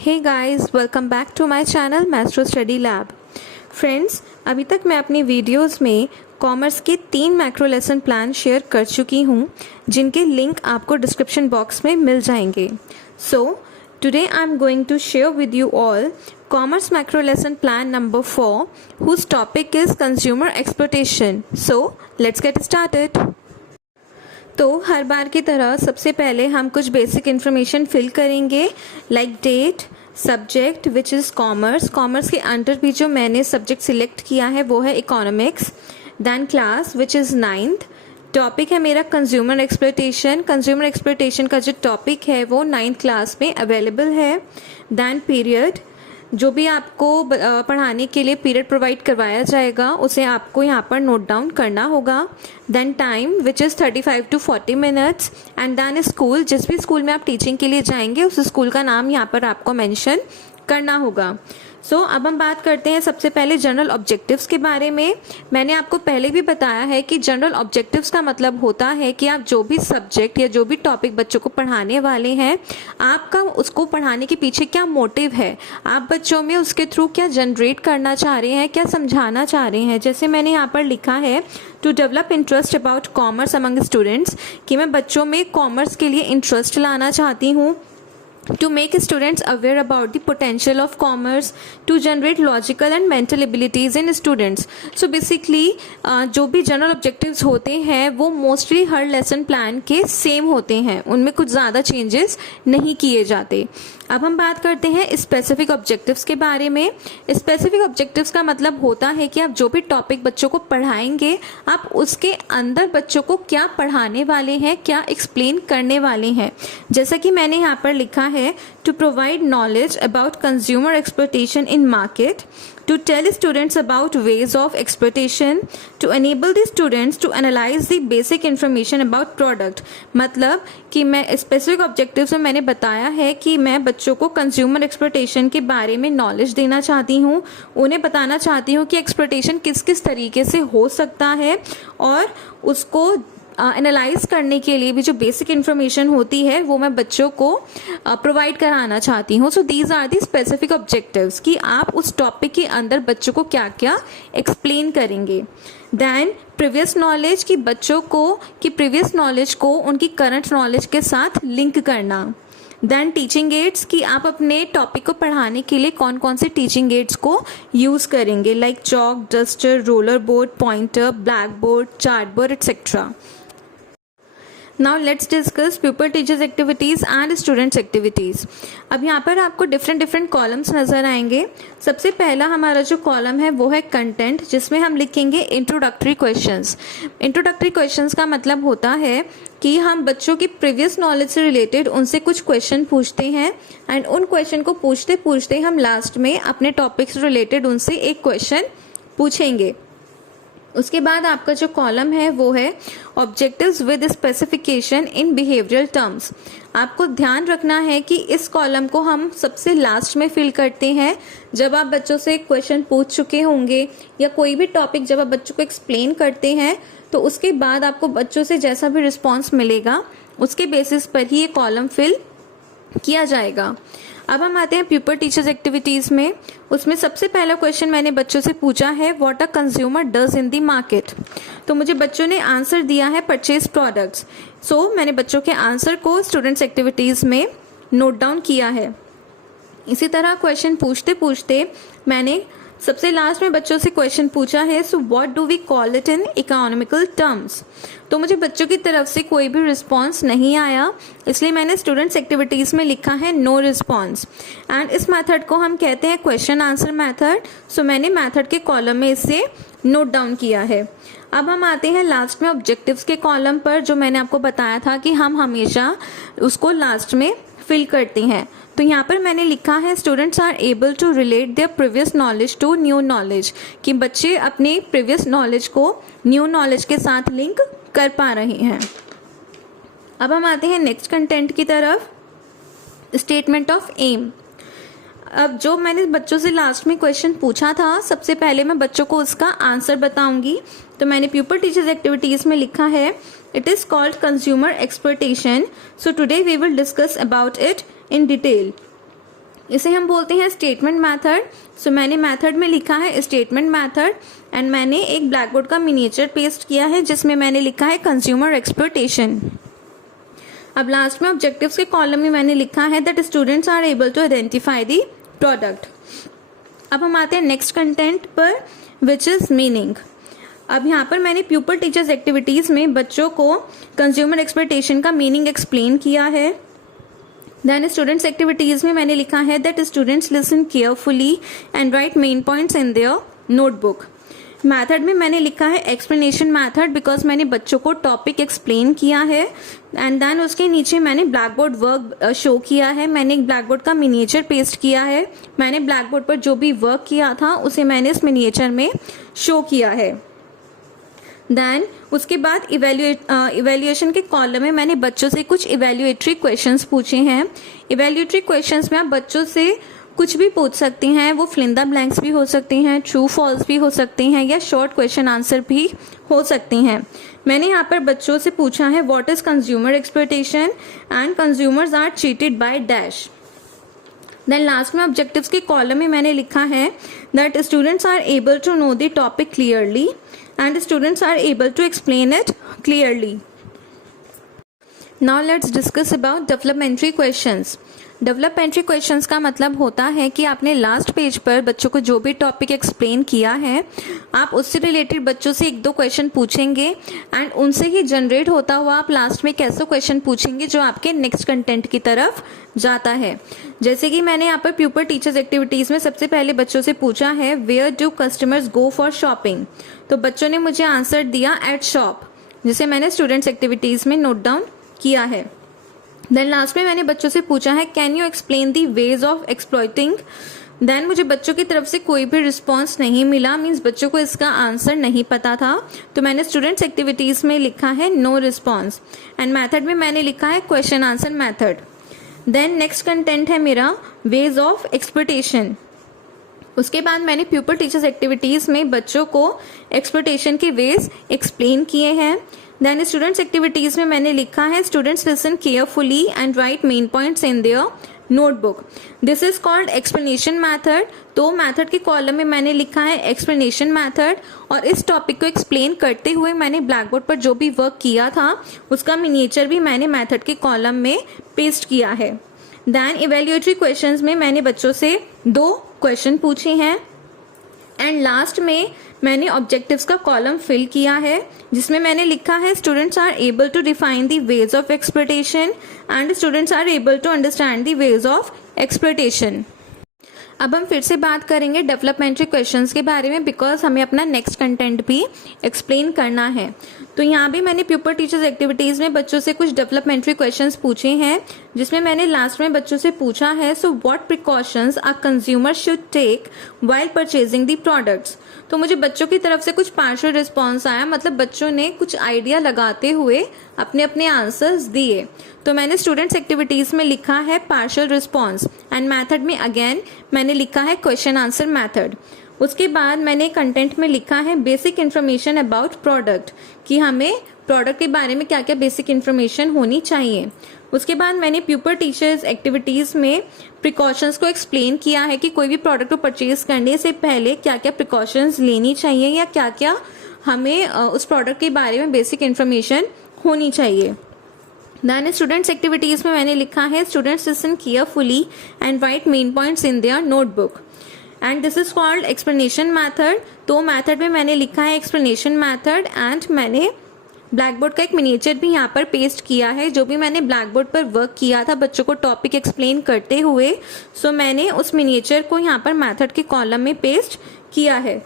Hey guys, welcome back to my channel Maestro Study Lab. Friends, अभी तक मैं अपनी वीडियोस में कॉमर्स के 3 मैक्रो लेसन प्लान शेयर कर चुकी हूँ, जिनके लिंक आपको डिस्क्रिप्शन बॉक्स में मिल जाएंगे। So today I am going to share with you all commerce macro lesson plan number 4, whose topic is consumer exploitation. So let's get started. तो हर बार की तरह सबसे पहले हम कुछ बेसिक इन्फॉर्मेशन फिल करेंगे, like date, subject which is commerce. Commerce के अंडर भी जो मैंने सब्जेक्ट सिलेक्ट किया है वो है economics. Then class which is 9th। Topic है मेरा कंज्यूमर एक्सप्लॉयटेशन। कंज्यूमर एक्सप्लॉयटेशन का जो टॉपिक है वो 9th क्लास में अवेलेबल है। दैन पीरियड, जो भी आपको पढ़ाने के लिए पीरियड प्रोवाइड करवाया जाएगा उसे आपको यहाँ पर नोट डाउन करना होगा। Then time which is 35 to 40 minutes. And then school, जिस भी स्कूल में आप टीचिंग के लिए जाएंगे उस स्कूल का नाम यहाँ पर आपको मेंशन करना होगा। अब हम बात करते हैं सबसे पहले जनरल ऑब्जेक्टिव्स के बारे में। मैंने आपको पहले भी बताया है कि जनरल ऑब्जेक्टिव्स का मतलब होता है कि आप जो भी सब्जेक्ट या जो भी टॉपिक बच्चों को पढ़ाने वाले हैं, आपका उसको पढ़ाने के पीछे क्या मोटिव है, आप बच्चों में उसके थ्रू क्या जनरेट करना चाह रहे हैं, क्या समझाना चाह रहे हैं। जैसे मैंने यहाँ पर लिखा है to develop interest about commerce among students, कि मैं बच्चों में कॉमर्स के लिए इंटरेस्ट लाना चाहती हूँ। To make students aware about the potential of commerce, to generate logical and mental abilities in students. So basically जो भी जनरल ऑब्जेक्टिव्स होते हैं वो मोस्टली हर लेसन प्लान के सेम होते हैं, उनमें कुछ ज़्यादा चेंजेस नहीं किए जाते। अब हम बात करते हैं स्पेसिफिक ऑब्जेक्टिव्स के बारे में। स्पेसिफिक ऑब्जेक्टिव्स का मतलब होता है कि आप जो भी टॉपिक बच्चों को पढ़ाएंगे, आप उसके अंदर बच्चों को क्या पढ़ाने वाले हैं, क्या एक्सप्लेन करने वाले हैं। जैसा कि मैंने यहाँ पर लिखा है, to provide knowledge about consumer exploitation in market, to tell students about ways of exploitation, to enable the students to analyze the basic information about product। मतलब कि मैं स्पेसिफिक ऑब्जेक्टिव्स में मैंने बताया है कि मैं बच्चों को कंज्यूमर एक्सप्लॉयटेशन के बारे में नॉलेज देना चाहती हूँ, उन्हें बताना चाहती हूँ कि एक्सप्लॉयटेशन किस किस तरीके से हो सकता है, और उसको एनालाइज करने के लिए भी जो बेसिक इन्फॉर्मेशन होती है वो मैं बच्चों को प्रोवाइड कराना चाहती हूँ। So these are the specific objectives, कि आप उस टॉपिक के अंदर बच्चों को क्या क्या एक्सप्लेन करेंगे। देन प्रीवियस नॉलेज, कि बच्चों को कि प्रीवियस नॉलेज को उनकी करंट नॉलेज के साथ लिंक करना। देन टीचिंग एड्स, कि आप अपने टॉपिक को पढ़ाने के लिए कौन कौन से टीचिंग एड्स को यूज़ करेंगे, like chalk, duster, roller board, pointer, black board, chart board etcetera. Now let's discuss pupil teachers activities and students activities. अब यहाँ पर आपको डिफरेंट कॉलम्स नज़र आएंगे। सबसे पहला हमारा जो कॉलम है वो है कंटेंट, जिसमें हम लिखेंगे इंट्रोडक्टरी क्वेश्चंस। इंट्रोडक्टरी क्वेश्चंस का मतलब होता है कि हम बच्चों की प्रीवियस नॉलेज से रिलेटेड उनसे कुछ क्वेश्चन पूछते हैं, एंड उन क्वेश्चन को पूछते पूछते हम लास्ट में अपने टॉपिक से रिलेटेड उनसे एक क्वेश्चन पूछेंगे। उसके बाद आपका जो कॉलम है वो है objectives with specification in behavioural terms. आपको ध्यान रखना है कि इस कॉलम को हम सबसे लास्ट में फिल करते हैं, जब आप बच्चों से एक क्वेश्चन पूछ चुके होंगे या कोई भी टॉपिक जब आप बच्चों को एक्सप्लेन करते हैं, तो उसके बाद आपको बच्चों से जैसा भी रिस्पॉन्स मिलेगा उसके बेसिस पर ही ये कॉलम फिल किया जाएगा। अब हम आते हैं प्यूपल टीचर्स एक्टिविटीज़ में। उसमें सबसे पहला क्वेश्चन मैंने बच्चों से पूछा है, what a consumer does in the market. तो मुझे बच्चों ने आंसर दिया है परचेज प्रोडक्ट्स। मैंने बच्चों के आंसर को स्टूडेंट्स एक्टिविटीज़ में नोट डाउन किया है। इसी तरह क्वेश्चन पूछते पूछते मैंने सबसे लास्ट में बच्चों से क्वेश्चन पूछा है, so what do we call it in economical terms. तो मुझे बच्चों की तरफ से कोई भी रिस्पांस नहीं आया, इसलिए मैंने स्टूडेंट्स एक्टिविटीज़ में लिखा है नो रिस्पांस। एंड इस मेथड को हम कहते हैं क्वेश्चन आंसर मेथड। मैंने मेथड के कॉलम में इसे नोट डाउन किया है। अब हम आते हैं लास्ट में ऑब्जेक्टिव्स के कॉलम पर, जो मैंने आपको बताया था कि हम हमेशा उसको लास्ट में फिल करते हैं। तो यहाँ पर मैंने लिखा है students are able to relate their previous knowledge to new knowledge, कि बच्चे अपने प्रीवियस नॉलेज को न्यू नॉलेज के साथ लिंक कर पा रहे हैं। अब हम आते हैं नेक्स्ट कंटेंट की तरफ, स्टेटमेंट ऑफ एम। अब जो मैंने बच्चों से लास्ट में क्वेश्चन पूछा था, सबसे पहले मैं बच्चों को उसका आंसर बताऊंगी। तो मैंने प्यूपल टीचर्स एक्टिविटीज़ में लिखा है, it is called consumer exploitation, so today we will discuss about it in detail। इसे हम बोलते हैं स्टेटमेंट मेथड। सो मैंने मेथड में लिखा है स्टेटमेंट मेथड एंड मैंने एक ब्लैक बोर्ड का मिनिएचर पेस्ट किया है जिसमें मैंने लिखा है कंज्यूमर एक्सप्लॉयटेशन। अब लास्ट में ऑब्जेक्टिव्स के कॉलम में मैंने लिखा है that students are able to identify the product. अब हम आते हैं नेक्स्ट कंटेंट पर विच इज़ मीनिंग। अब यहाँ पर मैंने प्यूपल टीचर्स एक्टिविटीज़ में बच्चों को कंज्यूमर एक्सप्लॉयटेशन का मीनिंग एक्सप्लेन किया है। देन स्टूडेंट्स एक्टिविटीज़ में मैंने लिखा है that students listen carefully and right main points in their notebook. Method में मैंने लिखा है एक्सप्लेनेशन मैथड बिकॉज मैंने बच्चों को टॉपिक एक्सप्लेन किया है एंड देन उसके नीचे मैंने ब्लैक बोर्ड वर्क शो किया है। मैंने एक ब्लैक बोर्ड का मिनिएचर पेस्ट किया है। मैंने ब्लैक बोर्ड पर जो भी वर्क किया था उसे मैंने इस मिनिएचर में शो किया है। देन उसके बाद इवेल्युएशन के कॉलम में मैंने बच्चों से कुछ इवेल्युएटरी क्वेश्चंस पूछे हैं। इवेल्युएटरी क्वेश्चंस में आप बच्चों से कुछ भी पूछ सकते हैं, वो फिल इन द ब्लैंक्स भी हो सकते हैं, ट्रू फॉल्स भी हो सकते हैं या शॉर्ट क्वेश्चन आंसर भी हो सकते हैं। मैंने यहाँ पर बच्चों से पूछा है what is consumer exploitation and consumers are cheated by dash. Then last में ऑब्जेक्टिव्स के कॉलम में मैंने लिखा है that students are able to know the topic clearly and students are able to explain it clearly. Now let's discuss about developmental questions. Developmental questions का मतलब होता है कि आपने लास्ट पेज पर बच्चों को जो भी टॉपिक एक्सप्लेन किया है आप उससे रिलेटेड बच्चों से 1-2 क्वेश्चन पूछेंगे एंड उनसे ही जनरेट होता हुआ आप लास्ट में कैसे क्वेश्चन पूछेंगे जो आपके नेक्स्ट कंटेंट की तरफ जाता है। जैसे कि मैंने यहाँ पर प्यूपल टीचर्स एक्टिविटीज़ में सबसे पहले बच्चों से पूछा है where do customers go for shopping, तो बच्चों ने मुझे आंसर दिया एट शॉप, जिसे मैंने स्टूडेंट्स एक्टिविटीज़ में नोट डाउन किया है। देन लास्ट में मैंने बच्चों से पूछा है can you explain the ways of exploiting. Then मुझे बच्चों की तरफ से कोई भी रिस्पॉन्स नहीं मिला, मीन्स बच्चों को इसका आंसर नहीं पता था, तो मैंने स्टूडेंट्स एक्टिविटीज़ में लिखा है नो रिस्पॉन्स एंड मैथड में मैंने लिखा है question answer method. Then next content है मेरा वेज ऑफ एक्सप्लॉयटेशन। उसके बाद मैंने प्यूपल टीचर्स एक्टिविटीज़ में बच्चों को एक्सप्लॉयटेशन के वेज एक्सप्लेन किए हैं। देन स्टूडेंट्स एक्टिविटीज़ में मैंने लिखा है students listen carefully and right main points in their notebook. This is called explanation method. तो मैथड के कॉलम में मैंने लिखा है एक्सप्लेनेशन मैथड और इस टॉपिक को एक्सप्लेन करते हुए मैंने ब्लैक बोर्ड पर जो भी वर्क किया था उसका मिनिएचर भी मैंने मैथड के कॉलम में पेस्ट किया है। देन इवेल्युएटरी क्वेश्चंस में मैंने बच्चों से 2 क्वेश्चन पूछे हैं एंड लास्ट में मैंने ऑब्जेक्टिव्स का कॉलम फिल किया है जिसमें मैंने लिखा है students are able to define the ways of exploitation and students are able to understand the ways of exploitation. अब हम फिर से बात करेंगे डेवलपमेंट्री क्वेश्चंस के बारे में बिकॉज हमें अपना नेक्स्ट कंटेंट भी एक्सप्लेन करना है। तो यहाँ भी मैंने प्यूपल टीचर्स एक्टिविटीज़ में बच्चों से कुछ डेवलपमेंट्री क्वेश्चंस पूछे हैं जिसमें मैंने लास्ट में बच्चों से पूछा है so what precautions a consumer should take while purchasing the products. तो मुझे बच्चों की तरफ से कुछ पार्शियल रिस्पॉन्स आया, मतलब बच्चों ने कुछ आइडिया लगाते हुए अपने अपने आंसर्स दिए। तो मैंने स्टूडेंट्स एक्टिविटीज़ में लिखा है पार्शियल रिस्पॉन्स एंड मैथड में अगेन मैंने लिखा है क्वेश्चन आंसर मैथड। उसके बाद मैंने कंटेंट में लिखा है बेसिक इन्फॉर्मेशन अबाउट प्रोडक्ट, कि हमें प्रोडक्ट के बारे में क्या क्या बेसिक इन्फॉर्मेशन होनी चाहिए। उसके बाद मैंने प्यूपल टीचर्स एक्टिविटीज़ में प्रिकॉशंस को एक्सप्लेन किया है कि कोई भी प्रोडक्ट को परचेज करने से पहले क्या क्या प्रिकॉशंस लेनी चाहिए या क्या क्या हमें उस प्रोडक्ट के बारे में बेसिक इन्फॉर्मेशन होनी चाहिए। देन स्टूडेंट्स एक्टिविटीज़ में मैंने लिखा है students listen carefully and right main points in their notebook and this is called explanation method. तो मैथड में मैंने लिखा है एक्सप्लेनेशन मैथड एंड मैंने ब्लैक बोर्ड का एक मिनिएचर भी यहाँ पर पेस्ट किया है। जो भी मैंने ब्लैक बोर्ड पर वर्क किया था बच्चों को टॉपिक एक्सप्लेन करते हुए, सो मैंने उस मिनिएचर को यहाँ पर मैथड के कॉलम में पेस्ट किया है।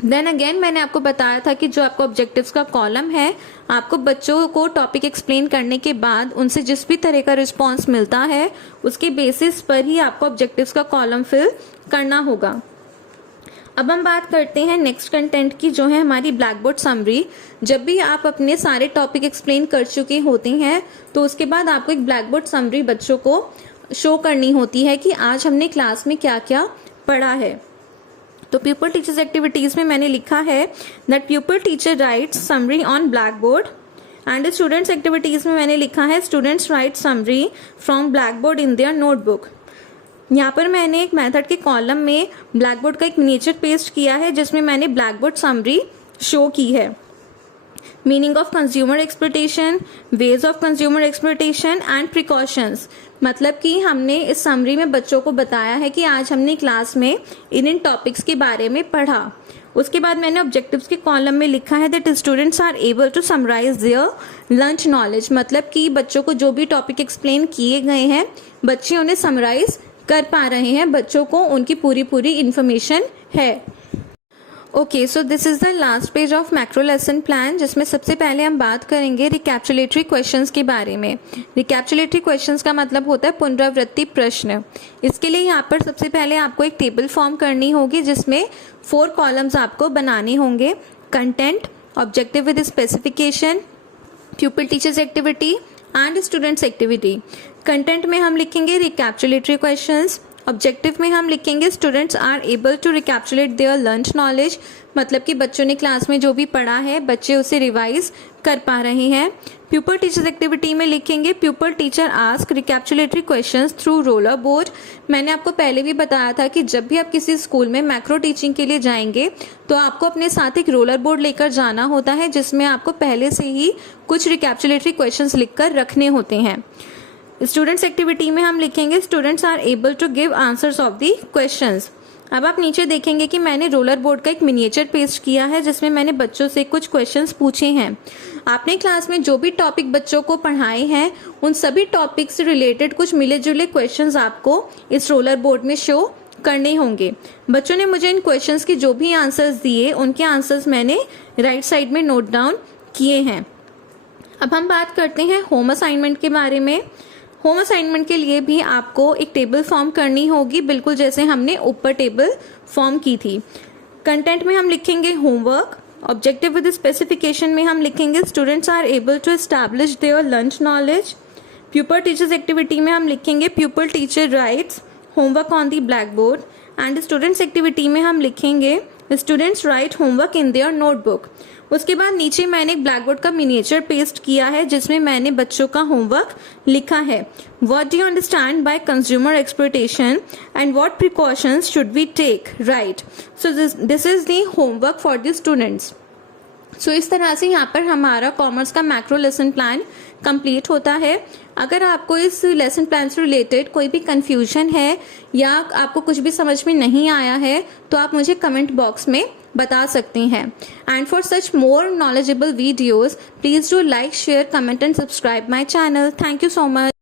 देन अगेन मैंने आपको बताया था कि जो आपको ऑब्जेक्टिव्स का कॉलम है, आपको बच्चों को टॉपिक एक्सप्लेन करने के बाद उनसे जिस भी तरह का रिस्पॉन्स मिलता है उसके बेसिस पर ही आपको ऑब्जेक्टिव्स का कॉलम फिल करना होगा। अब हम बात करते हैं नेक्स्ट कंटेंट की, जो है हमारी ब्लैक बोर्ड समरी। जब भी आप अपने सारे टॉपिक एक्सप्लेन कर चुके होते हैं तो उसके बाद आपको एक ब्लैक बोर्ड समरी बच्चों को शो करनी होती है कि आज हमने क्लास में क्या क्या पढ़ा है। तो प्यूपल टीचर्स एक्टिविटीज़ में मैंने लिखा है that pupil teacher writes summary on black board and students activities में मैंने लिखा है students write summary from black board in their notebook. यहाँ पर मैंने एक मेथड के कॉलम में ब्लैक बोर्ड का एक मिनिएचर पेस्ट किया है जिसमें मैंने ब्लैक बोर्ड समरी शो की है। Meaning of consumer exploitation, ways of consumer exploitation and precautions, मतलब कि हमने इस समरी में बच्चों को बताया है कि आज हमने क्लास में इन टॉपिक्स के बारे में पढ़ा। उसके बाद मैंने ऑब्जेक्टिव्स के कॉलम में लिखा है that students are able to summarise their lunch knowledge, मतलब कि बच्चों को जो भी टॉपिक एक्सप्लेन किए गए हैं बच्चे उन्हें समराइज कर पा रहे हैं, बच्चों को उनकी पूरी इन्फॉर्मेशन है। Okay, so this is the last page of macro lesson plan, जिसमें सबसे पहले हम बात करेंगे रिकैप्चुलेटरी क्वेश्चंस के बारे में। रिकैप्चुलेटरी क्वेश्चंस का मतलब होता है पुनरावृत्ति प्रश्न। इसके लिए यहाँ पर सबसे पहले आपको एक टेबल फॉर्म करनी होगी जिसमें 4 कॉलम्स आपको बनाने होंगे। Content, objective with specification, pupil teachers activity and students activity. Content में हम लिखेंगे रिकैप्चुलेटरी क्वेश्चंस, ऑब्जेक्टिव में हम लिखेंगे students are able to recapitulate their learned knowledge, मतलब कि बच्चों ने क्लास में जो भी पढ़ा है बच्चे उसे रिवाइज कर पा रहे हैं। प्यूपिल टीचर्स एक्टिविटी में लिखेंगे pupil teacher ask recapitulatory questions through roller board. मैंने आपको पहले भी बताया था कि जब भी आप किसी स्कूल में मैक्रो टीचिंग के लिए जाएंगे तो आपको अपने साथ एक रोलर बोर्ड लेकर जाना होता है जिसमें आपको पहले से ही कुछ रिकैप्चुलेटरी क्वेश्चंस लिखकर रखने होते हैं। स्टूडेंट्स एक्टिविटी में हम लिखेंगे students are able to give answers of the questions. अब आप नीचे देखेंगे कि मैंने रोलर बोर्ड का एक मिनिएचर पेस्ट किया है जिसमें मैंने बच्चों से कुछ क्वेश्चंस पूछे हैं। आपने क्लास में जो भी टॉपिक बच्चों को पढ़ाए हैं उन सभी टॉपिक से रिलेटेड कुछ मिले जुले क्वेश्चंस आपको इस रोलर बोर्ड में शो करने होंगे। बच्चों ने मुझे इन क्वेश्चंस के जो भी आंसर्स दिए उनके आंसर्स मैंने राइट साइड में नोट डाउन किए हैं। अब हम बात करते हैं होम असाइनमेंट के बारे में। होम असाइनमेंट के लिए भी आपको एक टेबल फॉर्म करनी होगी, बिल्कुल जैसे हमने ऊपर टेबल फॉर्म की थी। कंटेंट में हम लिखेंगे होमवर्क, ऑब्जेक्टिव विद स्पेसिफिकेशन में हम लिखेंगे students are able to establish their lunch knowledge. Pupil teachers activity में हम लिखेंगे pupil teacher writes homework on the black board and students activity में हम लिखेंगे students write homework in their notebook. उसके बाद नीचे मैंने एक ब्लैक बोर्ड का मिनिएचर पेस्ट किया है जिसमें मैंने बच्चों का होमवर्क लिखा है। What do you understand by consumer exploitation and what precautions should we take, right. So this is the homework for the students. सो इस तरह से यहाँ पर हमारा कॉमर्स का मैक्रो लेसन प्लान कंप्लीट होता है। अगर आपको इस लेसन प्लान से रिलेटेड कोई भी कंफ्यूजन है या आपको कुछ भी समझ में नहीं आया है तो आप मुझे कमेंट बॉक्स में बता सकते हैं। And for such more knowledgeable videos, please do like, share, comment and subscribe my channel. Thank you so much.